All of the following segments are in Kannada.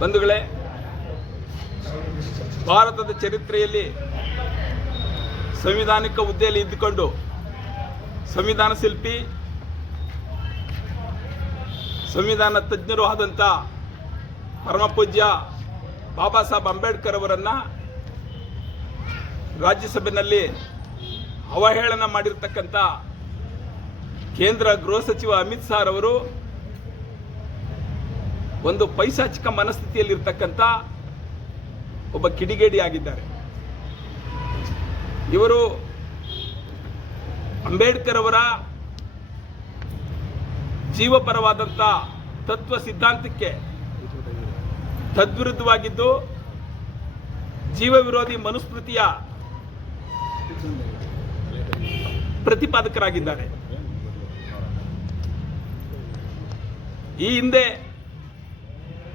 ಬಂಧುಗಳೇ, ಭಾರತದ ಚರಿತ್ರೆಯಲ್ಲಿ ಸಂವಿಧಾನಿಕ ಹುದ್ದೆಯಲ್ಲಿ ಇದ್ದುಕೊಂಡು ಸಂವಿಧಾನ ಶಿಲ್ಪಿ, ಸಂವಿಧಾನ ತಜ್ಞರು ಆದಂಥ ಪರಮಪೂಜ್ಯ ಬಾಬಾ ಸಾಹೇಬ್ ಅಂಬೇಡ್ಕರ್ ಅವರನ್ನು ರಾಜ್ಯಸಭೆಯಲ್ಲಿ ಅವಹೇಳನ ಮಾಡಿರ್ತಕ್ಕಂಥ ಕೇಂದ್ರ ಗೃಹ ಸಚಿವ ಅಮಿತ್ ಶಾ ಅವರು ಒಂದು ಪೈಶಾಚಿಕ ಮನಸ್ಥಿತಿಯಲ್ಲಿರ್ತಕ್ಕಂಥ ಒಬ್ಬ ಕಿಡಿಗೇಡಿ ಆಗಿದ್ದಾರೆ ಇವರು ಅಂಬೇಡ್ಕರ್ ಅವರ ಜೀವಪರವಾದಂಥ ತತ್ವ ಸಿದ್ಧಾಂತಕ್ಕೆ ತದ್ವಿರುದ್ಧವಾಗಿದ್ದು ಜೀವ ವಿರೋಧಿ ಮನುಸ್ಮೃತಿಯ ಪ್ರತಿಪಾದಕರಾಗಿದ್ದಾರೆ. ಈ ಹಿಂದೆ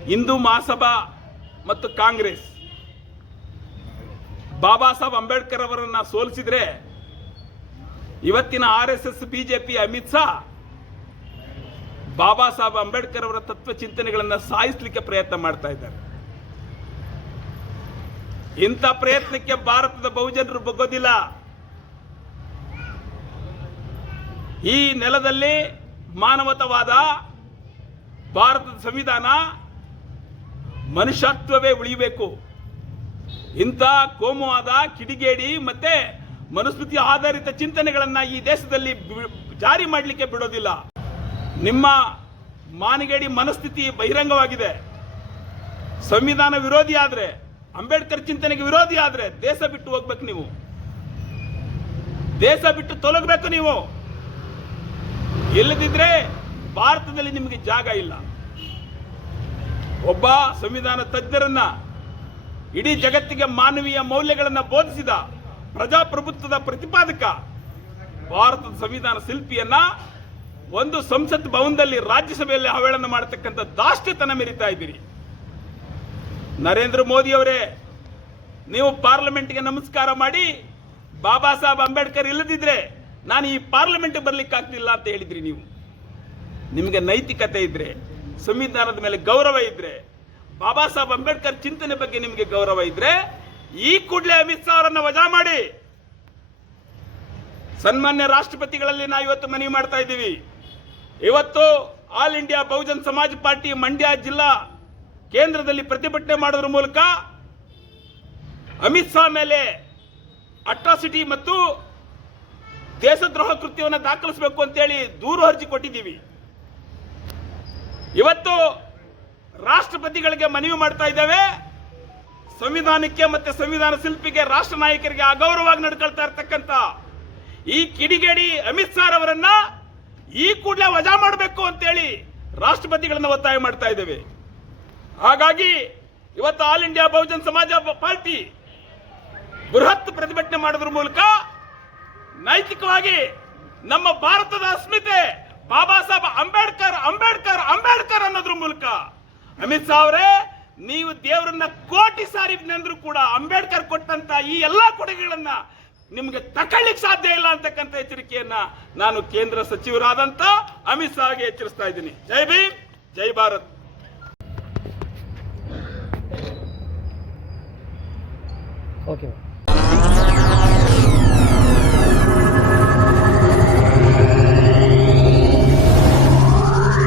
ಹಿಂದೂ ಮಹಾಸಭಾ ಮತ್ತು ಕಾಂಗ್ರೆಸ್. ಬಾಬಾ ಸಾಹೇಬ್ ಅಂಬೇಡ್ಕರ್ ಅವರನ್ನ ಸೋಲಿಸಿದ್ರೆ ಇವತ್ತಿನ R S S BJP Amit Shah Baba Saheb Ambedkar ಅವರ ತತ್ವ ಚಿಂತನೆಗಳನ್ನು ಸಾಯಿಸಲಿಕ್ಕೆ ಪ್ರಯತ್ನ ಮಾಡ್ತಾ ಇದ್ದಾರೆ. ಇಂಥ ಪ್ರಯತ್ನಕ್ಕೆ ಭಾರತದ ಬಹುಜನರು ಬಗ್ಗೋದಿಲ್ಲ. ಈ ನೆಲದಲ್ಲಿ ಮಾನವತವಾದ ಭಾರತದ ಸಂವಿಧಾನ ಮನುಷ್ಯತ್ವವೇ ಉಳಿಯಬೇಕು. ಇಂಥ ಕೋಮುವಾದ, ಕಿಡಿಗೇಡಿ ಮತ್ತೆ ಮನುಸ್ಮೃತಿ ಆಧಾರಿತ ಚಿಂತನೆಗಳನ್ನ ಈ ದೇಶದಲ್ಲಿ ಜಾರಿ ಮಾಡಲಿಕ್ಕೆ ಬಿಡೋದಿಲ್ಲ. ನಿಮ್ಮ ಮಾನಗೇಡಿ ಮನಸ್ಥಿತಿ ಬಹಿರಂಗವಾಗಿದೆ. ಸಂವಿಧಾನ ವಿರೋಧಿ ಆದ್ರೆ, ಅಂಬೇಡ್ಕರ್ ಚಿಂತನೆಗೆ ವಿರೋಧಿ ಆದ್ರೆ ದೇಶ ಬಿಟ್ಟು ಹೋಗ್ಬೇಕು ನೀವು. ದೇಶ ಬಿಟ್ಟು ತೊಲಗಬೇಕು ನೀವು. ಇಲ್ಲದಿದ್ರೆ ಭಾರತದಲ್ಲಿ ನಿಮಗೆ ಜಾಗ ಇಲ್ಲ. ಒಬ್ಬ ಸಂವಿಧಾನ ತಜ್ಞರನ್ನ ಇಡೀ ಜಗತ್ತಿಗೆ ಮಾನವೀಯ ಮೌಲ್ಯಗಳನ್ನು ಬೋಧಿಸಿದ ಪ್ರಜಾಪ್ರಭುತ್ವದ ಪ್ರತಿಪಾದಕ, ಭಾರತದ ಸಂವಿಧಾನ ಶಿಲ್ಪಿಯನ್ನ ಒಂದು ಸಂಸತ್ ಭವನದಲ್ಲಿ ರಾಜ್ಯಸಭೆಯಲ್ಲಿ ಅವಹೇಳನ ಮಾಡತಕ್ಕಂಥ ದಾಷ್ಟ್ಯತನ ಮೆರಿತಾ ಇದ್ದೀರಿ. ನರೇಂದ್ರ ಮೋದಿ ಅವರೇ, ನೀವು ಪಾರ್ಲಿಮೆಂಟ್ಗೆ ನಮಸ್ಕಾರ ಮಾಡಿ, ಬಾಬಾ ಸಾಹೇಬ್ ಅಂಬೇಡ್ಕರ್ ಇಲ್ಲದಿದ್ರೆ ನಾನು ಈ ಪಾರ್ಲಿಮೆಂಟ್ ಬರ್ಲಿಕ್ಕೆ ಆಗ್ತಿಲ್ಲ ಅಂತ ಹೇಳಿದ್ರಿ ನೀವು. ನಿಮಗೆ ನೈತಿಕತೆ ಇದ್ರೆ ಸಂವಿಧಾನದ ಮೇಲೆ ಗೌರವ ಇದ್ರೆ, ಬಾಬಾ ಸಾಹೇಬ್ ಅಂಬೇಡ್ಕರ್ ಚಿಂತನೆ ಬಗ್ಗೆ ನಿಮಗೆ ಗೌರವ ಇದ್ರೆ, ಈ ಕೂಡಲೇ ಅಮಿತ್ ಶಾ ಅವರನ್ನ ವಜಾ ಮಾಡಿ. ಸನ್ಮಾನ್ಯ ರಾಷ್ಟ್ರಪತಿಗಳಲ್ಲಿ ನಾವು ಇವತ್ತು ಮನವಿ ಮಾಡ್ತಾ ಇದ್ದೀವಿ. ಇವತ್ತು all India Bahujan Samaj party Mandya ಜಿಲ್ಲಾ ಕೇಂದ್ರದಲ್ಲಿ ಪ್ರತಿಭಟನೆ ಮಾಡೋದ್ರ ಮೂಲಕ ಅಮಿತ್ ಶಾ ಮೇಲೆ ಅಟ್ರಾಸಿಟಿ ಮತ್ತು ದೇಶದ್ರೋಹ ಕೃತ್ಯವನ್ನು ದಾಖಲಿಸಬೇಕು ಅಂತೇಳಿ ದೂರು ಅರ್ಜಿ ಕೊಟ್ಟಿದ್ದೀವಿ. ಇವತ್ತು ರಾಷ್ಟ್ರಪತಿಗಳಿಗೆ ಮನವಿ ಮಾಡ್ತಾ ಇದ್ದೇವೆ. ಸಂವಿಧಾನಕ್ಕೆ ಮತ್ತೆ ಸಂವಿಧಾನ ಶಿಲ್ಪಿಗೆ ರಾಷ್ಟ್ರ ನಾಯಕರಿಗೆ ಅಗೌರವವಾಗಿ ನಡ್ಕೊಳ್ತಾ ಇರ್ತಕ್ಕಂಥ ಈ ಕಿಡಿಗೇಡಿ ಅಮಿತ್ ಶಾರ್ ಅವರನ್ನ ಈ ಕೂಡಲೇ ವಜಾ ಮಾಡಬೇಕು ಅಂತೇಳಿ ರಾಷ್ಟ್ರಪತಿಗಳನ್ನ ಒತ್ತಾಯ ಮಾಡ್ತಾ ಇದ್ದೇವೆ. ಹಾಗಾಗಿ ಇವತ್ತು ಆಲ್ ಇಂಡಿಯಾ ಬಹುಜನ್ ಸಮಾಜ ಪಾರ್ಟಿ ಬೃಹತ್ ಪ್ರತಿಭಟನೆ ಮಾಡೋದ್ರ ಮೂಲಕ ನೈತಿಕವಾಗಿ ನಮ್ಮ ಭಾರತದ ಅಸ್ಮಿತೆ ಬಾಬಾ ಸಾಹೇಬ್ ಅಂಬೇಡ್ಕರ್ ಅಮಿತ್ ಶಾ ಅವರೇ, ನೀವು ದೇವರನ್ನ ಕೋಟಿ ಸಾರಿ ನೆಂದ್ರು ಕೂಡ ಅಂಬೇಡ್ಕರ್ ಕೊಟ್ಟಂತ ಈ ಎಲ್ಲಾ ಕೊಡುಗೆಗಳನ್ನ ನಿಮ್ಗೆ ತಕೊಳ್ಳಿಕ್ ಸಾಧ್ಯ ಇಲ್ಲ ಅಂತಕ್ಕಂಥ ಎಚ್ಚರಿಕೆಯನ್ನ ನಾನು ಕೇಂದ್ರ ಸಚಿವರಾದಂತ ಅಮಿತ್ ಶಾಗೆ ಎಚ್ಚರಿಸ್ತಾ ಇದ್ದೀನಿ. ಜೈ ಭೀಮ್, ಜೈ ಭಾರತ್. ಓಕೆ